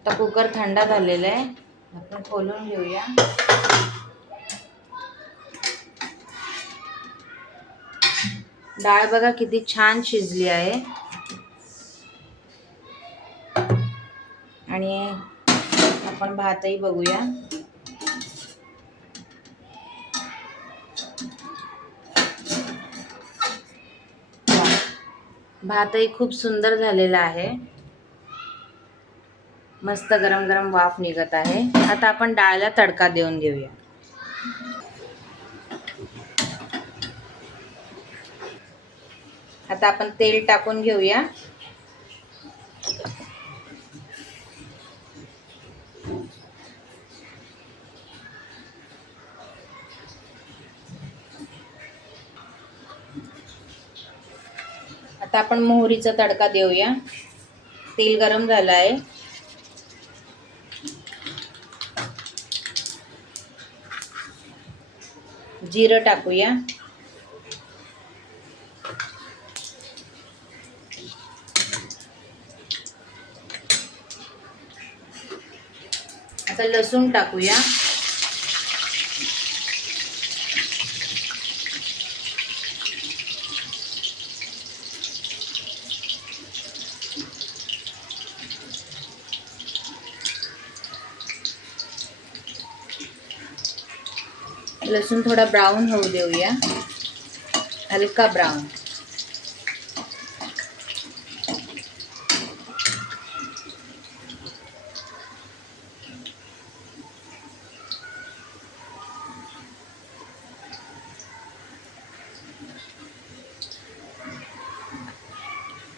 आता कुकर थंड झालेला आहे, आपण खोलून घेऊया. डाळ बघा किती छान शिजली आहे. आणि आपण भातही बघूया. भातही खूप सुंदर झालेला आहे. मस्त गरम गरम वाफ निघत आहे. आता आपण डाळला तडका देऊन घेऊया. आता आपण तेल टाकून घेऊया. आता आपण मोहरीचा तडका देऊया. तेल गरम झालं आहे. जिरं टाकूया. आता लसूण टाकूया. लसूण थोडा ब्राऊन होऊ देऊया, हलका ब्राऊन.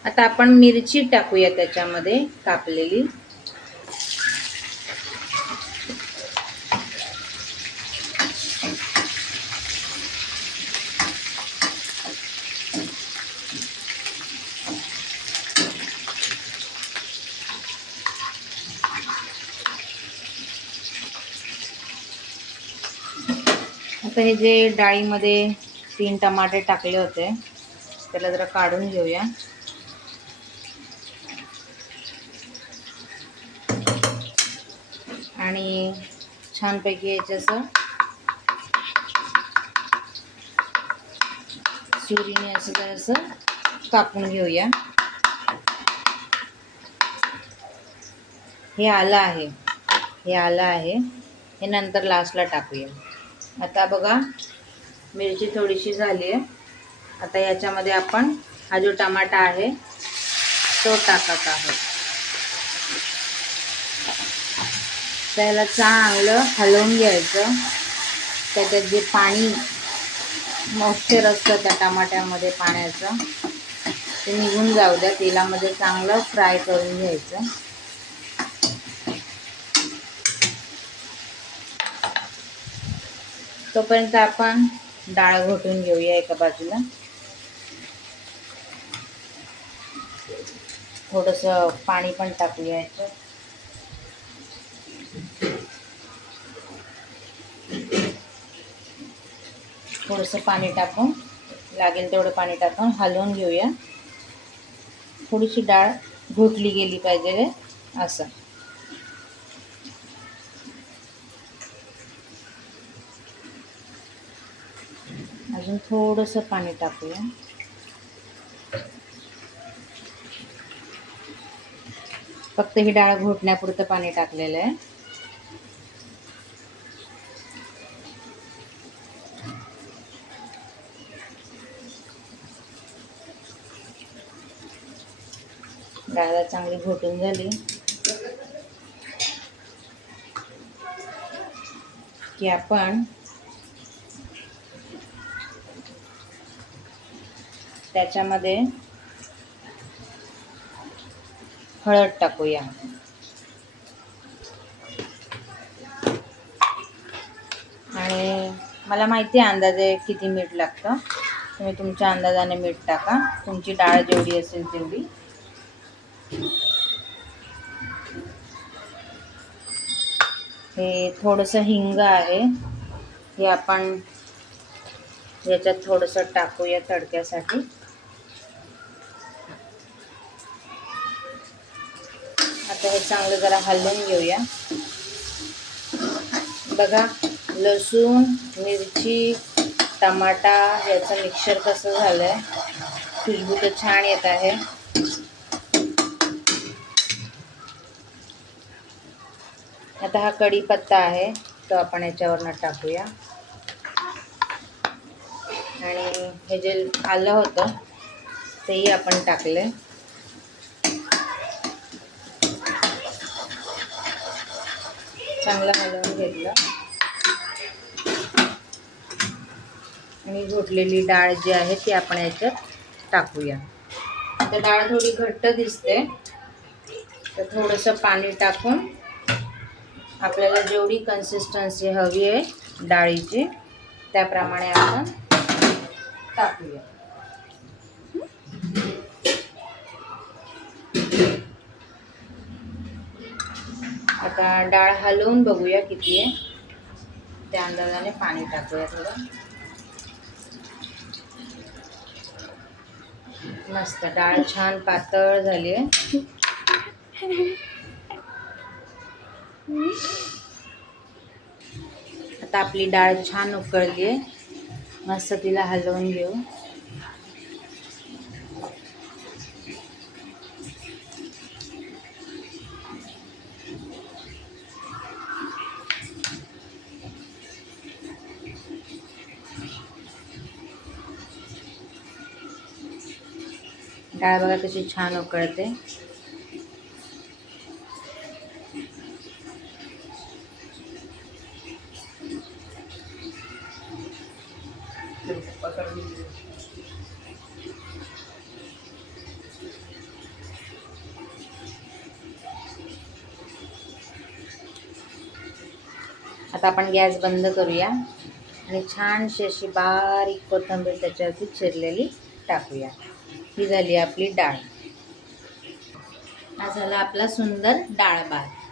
आता आपण मिरची टाकूया त्याच्यामध्ये कापलेली. आता हे जे डाळीमध्ये 3 टमाटे टाकले होते त्याला जरा काढून घेऊया. आणि छानपैकी याच्याचं सुरीने असं जरासं कापून घेऊया. हे आलं आहे, हे नंतर लास्टला टाकूया. आता बघा मिरची थोडीशी झाली आहे. आता याच्यामध्ये आपण हा जो टमाटा आहे तो टाकत आहोत. त्याला चांगलं हलवून घ्यायचं. त्याच्यात जे पाणी मॉइश्चर असतं त्या टमाट्यामध्ये पाण्याचं ते निघून जाऊ द्या. तेलामध्ये चांगलं फ्राय करून घ्यायचं. तोपर्यंत आपण डाळ घोटून घेऊया एका बाजूला. थोडंसं पाणी पण टाकूया याच्यात. थोडंसं पाणी टाकून, लागेल तेवढं पाणी टाकून हलवून घेऊया. थोडीशी डाळ घोटली गेली पाहिजे असं. अजून थोडंसं पाणी टाकूया. फक्त ही डाळ घोटण्यापुरतं पाणी टाकलेलं आहे. डाळ चांगली घोटून झाली की आपण त्याच्यामध्ये हळद टाकूया. आणि मला माहिती आहे अंदाजे किती मीठ लागतं. तुम्ही तुमच्या अंदाजाने मीठ टाका, तुमची डाळ जेवढी असेल तेवढी. हे थोडंसं हिंग आहे, हे आपण याच्यात थोडंसं टाकूया तडक्यासाठी. आता हे चांगलं जरा हलवून घेऊया. बघा लसूण, मिरची, टमाटा याचं मिक्सचर कसं झालं आहे. खुशबू तर छान येत आहे. आता हा कढीपत्ता आहे तो आपण याच्यावरनं टाकूया. आणि हे जे आलं होतं तेही आपण टाकले. चांगलं हलवून घेतलं आणि घोटलेली डाळ जी आहे ती आपण याच्यात टाकूया. आता डाळ थोडी घट्ट दिसते तर थोडंसं पाणी टाकून आपल्याला जेवढी कन्सिस्टन्सी हवी आहे डाळीची त्याप्रमाणे आपण टाकूया. आता डाळ हलवून बघूया किती आहे, त्या अंदाजाने पाणी टाकूया थोडं. मस्त डाळ छान पातळ झाली आहे. आता आपली डाळ छान उकळली आहे. मस्त तिला हलवून घेऊ. डाळ बघा कशी छान उकळते. आता आपण गॅस बंद करूया आणि छानशी अशी बारीक कोथिंबीर त्याच्यावरती चिरलेली टाकूया. ही झाली आपली डाळ. हा झाला आपला सुंदर डाळ भात.